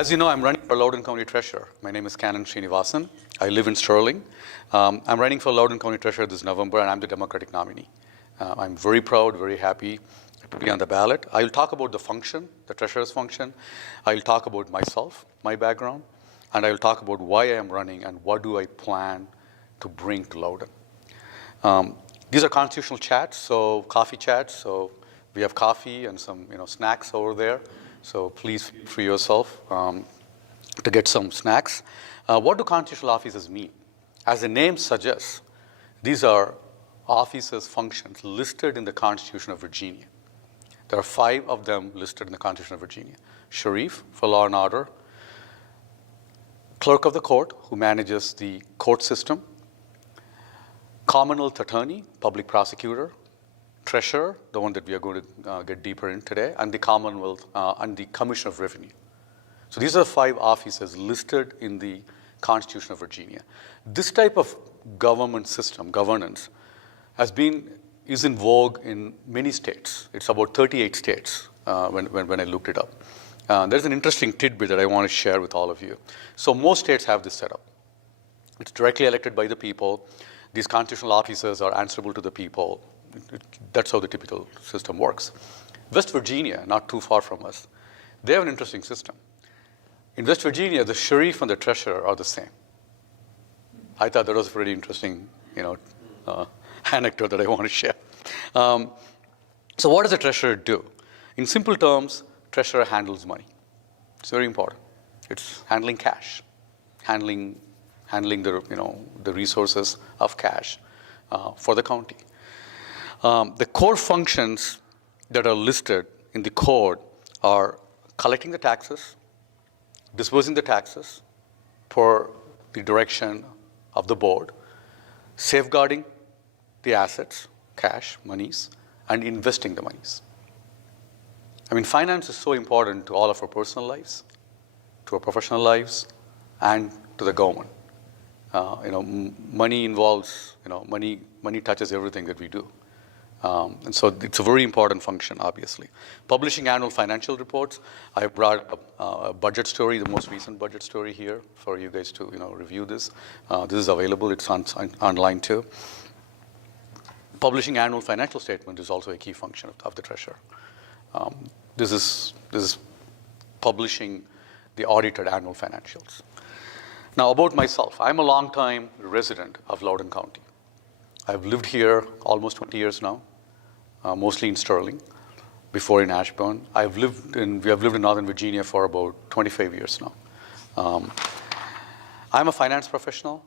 As you know, I'm running for Loudoun County Treasurer. My name is Kannan Srinivasan. I live in Sterling. I'm running for Loudoun County Treasurer this November, and I'm the Democratic nominee. I'm very proud, very happy to be on the ballot. I'll talk about the function, the Treasurer's function. I'll talk about myself, my background, and I'll talk about why I am running and what do I plan to bring to Loudoun. These are constitutional chats, so coffee chats. So we have coffee and some snacks over there. So please feel free yourself to get some snacks. What do constitutional offices mean? As the name suggests, these are offices, functions listed in the Constitution of Virginia. There are 5 of them listed in the Constitution of Virginia. Sheriff for law and order, clerk of the court who manages the court system, Commonwealth attorney, public prosecutor, treasurer, the one that we are going to get deeper in today, and the Commonwealth and the Commissioner of Revenue. So these are 5 offices listed in the Constitution of Virginia. This type of government system, governance, is in vogue in many states. It's about 38 states when I looked it up. There's an interesting tidbit that I want to share with all of you. So most states have this setup. It's directly elected by the people. These constitutional officers are answerable to the people. That's how the typical system works. West Virginia, not too far from us, they have an interesting system. In West Virginia, the sheriff and the treasurer are the same. I thought that was a pretty interesting, anecdote that I want to share. So what does the treasurer do? In simple terms, treasurer handles money. It's very important. It's handling cash, handling the resources of cash for the county. The core functions that are listed in the code are collecting the taxes, disbursing the taxes per the direction of the board, safeguarding the assets, cash, monies, and investing the monies. I mean, finance is so important to all of our personal lives, to our professional lives, and to the government. Money involves, money touches everything that we do. And so it's a very important function, obviously. Publishing annual financial reports. I brought a budget story, the most recent budget story here for you guys to review this. This is available. It's online too. Publishing annual financial statement is also a key function of the treasurer. This is publishing the audited annual financials. Now about myself, I'm a longtime resident of Loudoun County. I've lived here almost 20 years now, mostly in Sterling, before in Ashburn. We have lived in Northern Virginia for about 25 years now. I'm a finance professional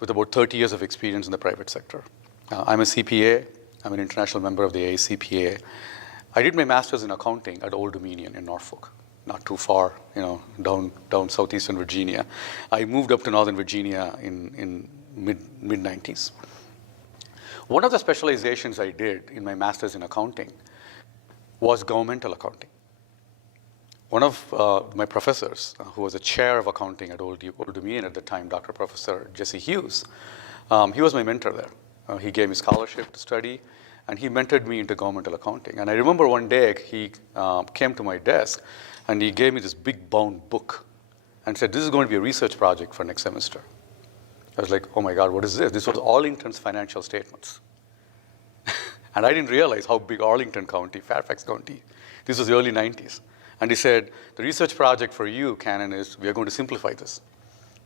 with about 30 years of experience in the private sector. I'm a CPA. I'm an international member of the ACPA. I did my master's in accounting at Old Dominion in Norfolk, not too far, down southeastern Virginia. I moved up to Northern Virginia in mid-90s. One of the specializations I did in my master's in accounting was governmental accounting. One of my professors, who was a chair of accounting at Old Dominion at the time, Dr. Professor Jesse Hughes, he was my mentor there. He gave me scholarship to study, and he mentored me into governmental accounting. And I remember one day he came to my desk, and he gave me this big bound book and said, this is going to be a research project for next semester. I was like, oh my God, what is this? This was Arlington's financial statements. And I didn't realize how big Arlington County, Fairfax County, this was the early 90s. And he said, the research project for you, Kannan, is we are going to simplify this.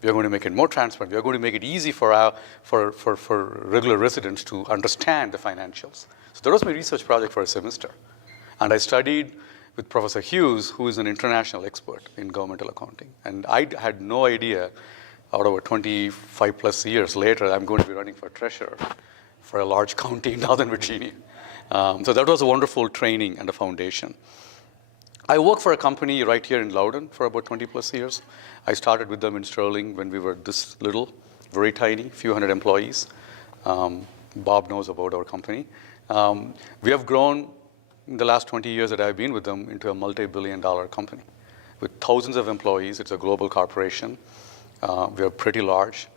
We are going to make it more transparent. We are going to make it easy for regular residents to understand the financials. So that was my research project for a semester. And I studied with Professor Hughes, who is an international expert in governmental accounting. And I had no idea, out of 25 plus years later, I'm going to be running for treasurer for a large county in Northern Virginia. So that was a wonderful training and a foundation. I worked for a company right here in Loudoun for about 20 plus years. I started with them in Sterling when we were this little, very tiny, few hundred employees. Bob knows about our company. We have grown in the last 20 years that I've been with them into a multi-billion-dollar company with thousands of employees. It's a global corporation. We are pretty large.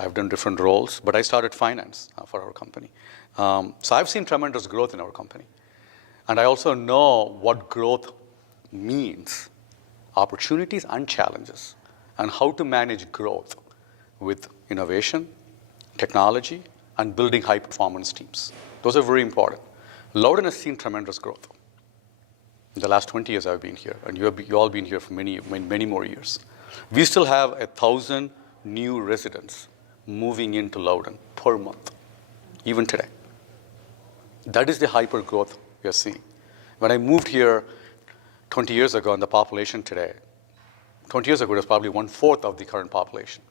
I've done different roles, but I started finance for our company. So I've seen tremendous growth in our company. And I also know what growth means opportunities and challenges, and how to manage growth with innovation, technology, and building high-performance teams. Those are very important. Loudoun has seen tremendous growth in the last 20 years I've been here, and you all been here for many, many more years. We still have 1,000 new residents moving into Loudoun per month, even today. That is the hyper growth we are seeing. When I moved here 20 years ago, and the population today, 20 years ago, it was probably 1/4 of the current population.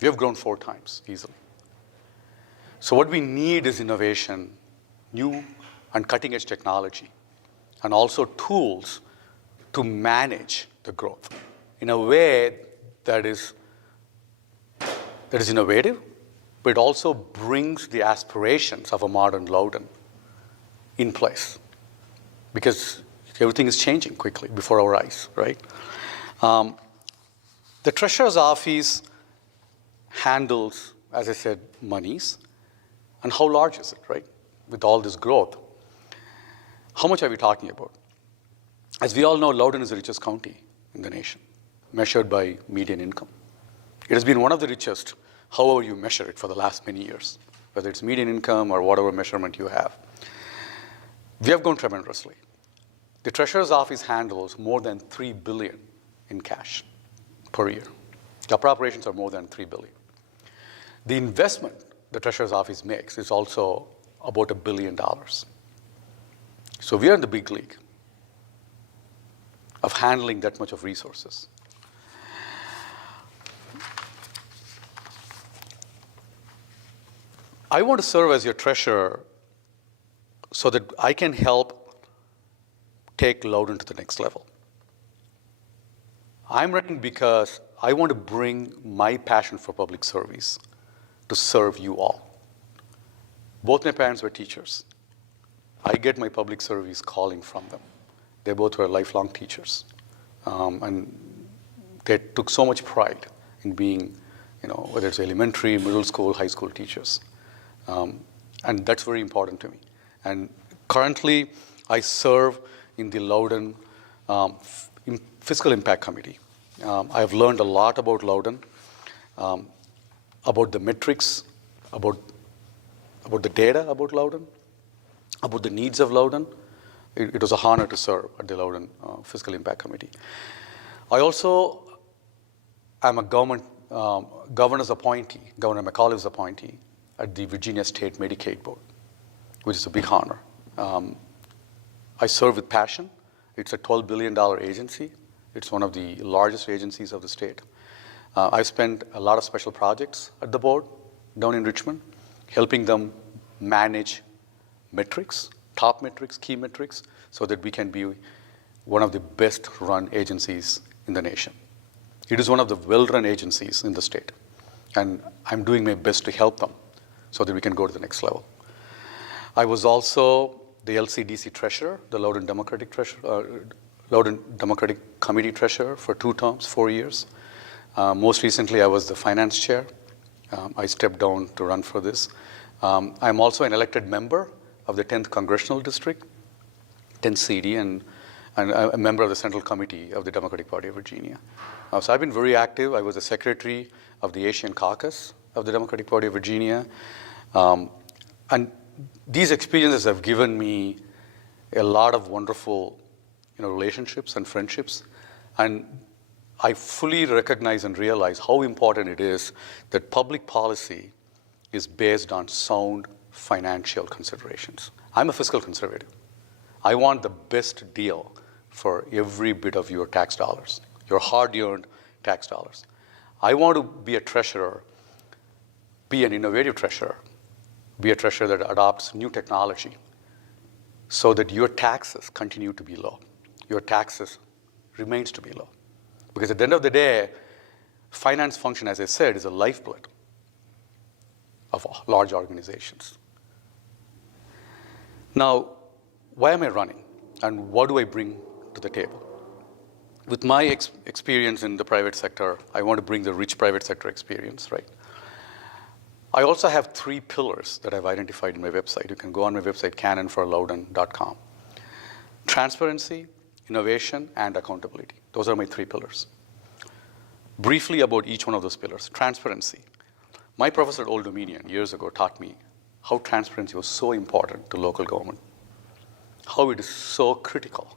We have grown 4 times easily. So what we need is innovation, new and cutting-edge technology, and also tools to manage the growth in a way that is innovative, but it also brings the aspirations of a modern Loudoun in place, because everything is changing quickly before our eyes, right? The Treasurer's Office handles, as I said, monies. And how large is it, right? With all this growth, how much are we talking about? As we all know, Loudoun is the richest county in the nation, measured by median income. It has been one of the richest, however you measure it, for the last many years, whether it's median income or whatever measurement you have. We have grown tremendously. The Treasurer's Office handles more than $3 billion in cash per year. The appropriations are more than $3 billion. The investment the Treasurer's Office makes is also about $1 billion. So we are in the big league of handling that much of resources. I want to serve as your treasurer so that I can help take Loudoun to the next level. I'm running because I want to bring my passion for public service to serve you all. Both my parents were teachers. I get my public service calling from them. They both were lifelong teachers. And they took so much pride in being, whether it's elementary, middle school, high school teachers. And that's very important to me. And currently, I serve in the Loudoun Fiscal Impact Committee. I've learned a lot about Loudoun, about the metrics, about the data about Loudoun, about the needs of Loudoun. It was an honor to serve at the Loudoun Fiscal Impact Committee. I also am a governor's appointee, Governor McAuliffe's appointee at the Virginia State Medicaid Board, which is a big honor. I serve with passion. It's a $12 billion agency. It's one of the largest agencies of the state. I've spent a lot of special projects at the board down in Richmond, helping them manage metrics, top metrics, key metrics, so that we can be one of the best run agencies in the nation. It is one of the well-run agencies in the state. And I'm doing my best to help them so that we can go to the next level. I was also the LCDC treasurer, the Loudoun Democratic Committee treasurer for 2 terms, 4 years. Most recently, I was the finance chair. I stepped down to run for this. I'm also an elected member of the 10th Congressional District, 10th CD, and a member of the Central Committee of the Democratic Party of Virginia. So I've been very active. I was the secretary of the Asian Caucus of the Democratic Party of Virginia. And these experiences have given me a lot of wonderful relationships and friendships. And I fully recognize and realize how important it is that public policy is based on sound financial considerations. I'm a fiscal conservative. I want the best deal for every bit of your tax dollars, your hard-earned tax dollars. I want to be a treasurer, be an innovative treasurer, be a treasurer that adopts new technology so that your taxes continue to be low. Your taxes remains to be low. Because at the end of the day, finance function, as I said, is a lifeblood of large organizations. Now, why am I running? And what do I bring to the table? With my experience in the private sector, I want to bring the rich private sector experience, right? I also have 3 pillars that I've identified in my website. You can go on my website, canonforloudoun.com. Transparency, innovation, and accountability. Those are my three pillars. Briefly about each one of those pillars. Transparency. My professor at Old Dominion years ago taught me how transparency was so important to local government, how it is so critical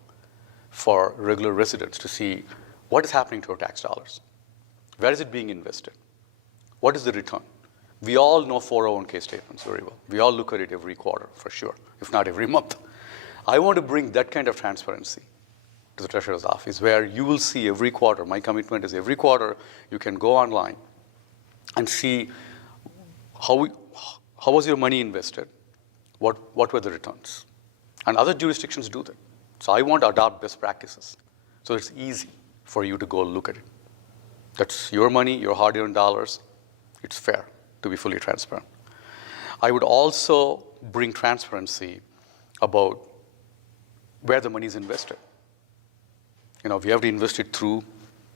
for regular residents to see what is happening to our tax dollars. Where is it being invested? What is the return? We all know 401k statements very well. We all look at it every quarter, for sure, if not every month. I want to bring that kind of transparency to the Treasurer's office, where you will see every quarter. My commitment is every quarter you can go online and see how was your money invested, what were the returns. And other jurisdictions do that. So I want to adopt best practices so it's easy for you to go look at it. That's your money, your hard-earned dollars. It's fair to be fully transparent. I would also bring transparency about where the money is invested. We have to invest it through,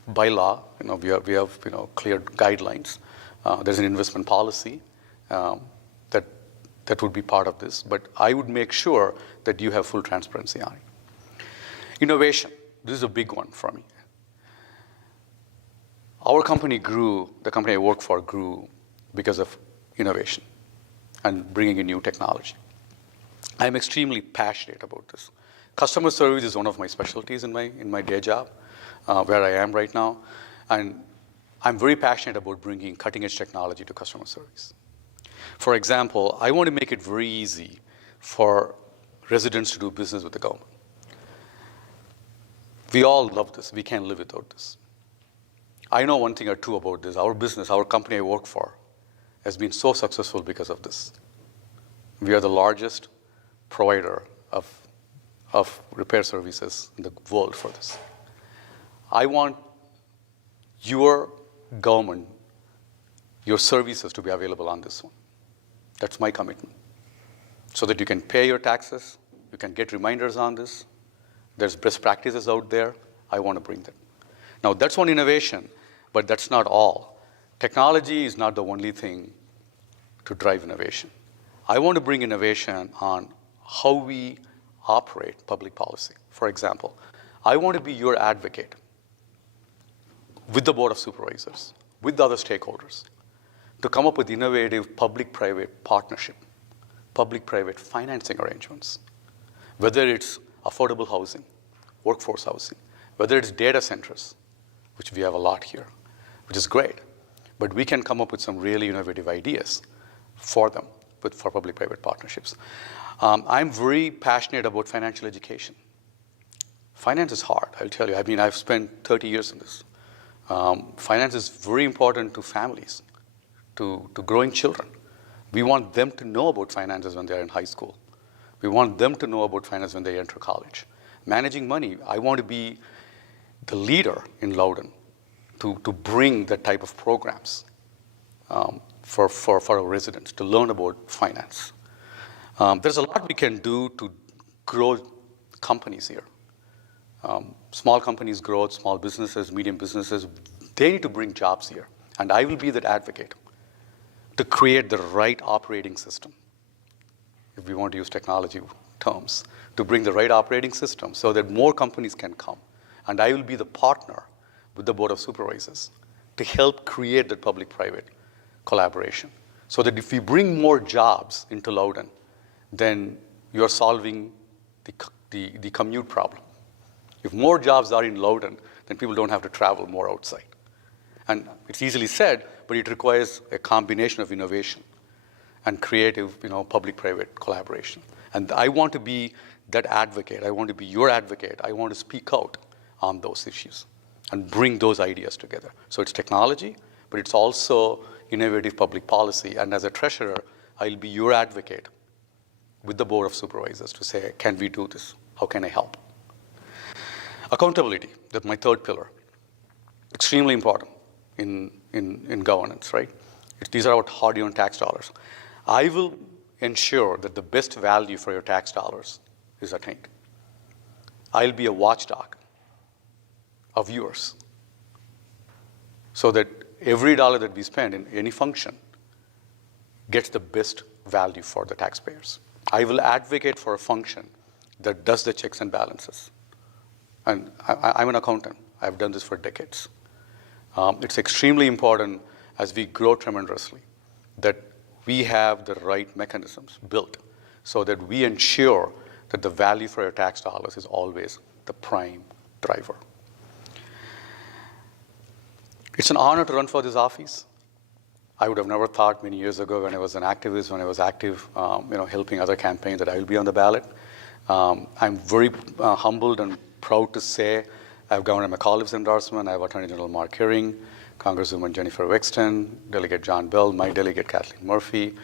by law. We have clear guidelines. There's an investment policy that would be part of this. But I would make sure that you have full transparency on it. Innovation. This is a big one for me. Our company grew, the company I work for grew because of innovation and bringing in new technology. I'm extremely passionate about this. Customer service is one of my specialties in my day job, where I am right now. And I'm very passionate about bringing cutting-edge technology to customer service. For example, I want to make it very easy for residents to do business with the government. We all love this. We can't live without this. I know one thing or two about this. Our business, our company I work for, has been so successful because of this. We are the largest provider of repair services in the world for this. I want your government, your services to be available on this one. That's my commitment. So that you can pay your taxes, you can get reminders on this. There's best practices out there. I want to bring them. Now, that's one innovation, but that's not all. Technology is not the only thing to drive innovation. I want to bring innovation on how we operate public policy. For example, I want to be your advocate with the Board of Supervisors, with the other stakeholders, to come up with innovative public-private partnership, public-private financing arrangements, whether it's affordable housing, workforce housing, whether it's data centers, which we have a lot here, which is great. But we can come up with some really innovative ideas for them, for public-private partnerships. I'm very passionate about financial education. Finance is hard, I'll tell you. I mean, I've spent 30 years in this. Finance is very important to families, to growing children. We want them to know about finances when they're in high school. We want them to know about finance when they enter college. Managing money, I want to be the leader in Loudoun to bring that type of programs for our residents to learn about finance. There's a lot we can do to grow companies here. Small companies grow, small businesses, medium businesses, they need to bring jobs here. And I will be that advocate to create the right operating system, if we want to use technology terms, to bring the right operating system so that more companies can come. And I will be the partner with the Board of Supervisors to help create that public-private collaboration so that if we bring more jobs into Loudoun, then you're solving the commute problem. If more jobs are in Loudoun, then people don't have to travel more outside. And it's easily said, but it requires a combination of innovation and creative, public-private collaboration. And I want to be that advocate. I want to be your advocate. I want to speak out on those issues and bring those ideas together. So it's technology, but it's also innovative public policy. And as a treasurer, I'll be your advocate with the Board of Supervisors to say, can we do this? How can I help? Accountability, that's my third pillar. Extremely important in governance, right? These are our hard-earned tax dollars. I will ensure that the best value for your tax dollars is attained. I'll be a watchdog of yours so that every dollar that we spend in any function gets the best value for the taxpayers. I will advocate for a function that does the checks and balances And I'm an accountant. I've done this for decades. It's extremely important as we grow tremendously that we have the right mechanisms built so that we ensure that the value for your tax dollars is always the prime driver. It's an honor to run for this office. I would have never thought many years ago when I was an activist, when I was active, helping other campaigns, that I will be on the ballot. I'm very humbled and proud to say I have Governor McAuliffe's endorsement. I have Attorney General Mark Herring, Congresswoman Jennifer Wexton, Delegate John Bell, my delegate Kathleen Murphy,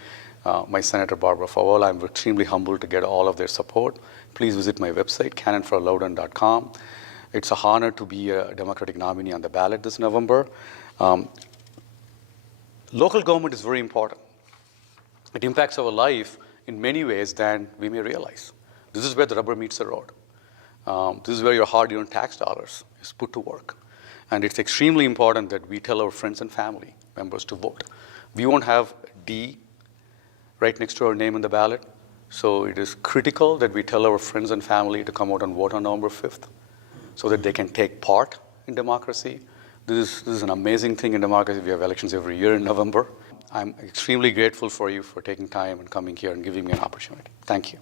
my Senator Barbara Favola. I'm extremely humbled to get all of their support. Please visit my website, cannonforloudoun.com. It's an honor to be a Democratic nominee on the ballot this November. Local government is very important. It impacts our life in many ways than we may realize. This is where the rubber meets the road. This is where your hard-earned tax dollars is put to work. And it's extremely important that we tell our friends and family members to vote. We won't have D right next to our name in the ballot, so it is critical that we tell our friends and family to come out and vote on November 5th so that they can take part in democracy. This is an amazing thing in democracy. We have elections every year in November. I'm extremely grateful for you for taking time and coming here and giving me an opportunity. Thank you.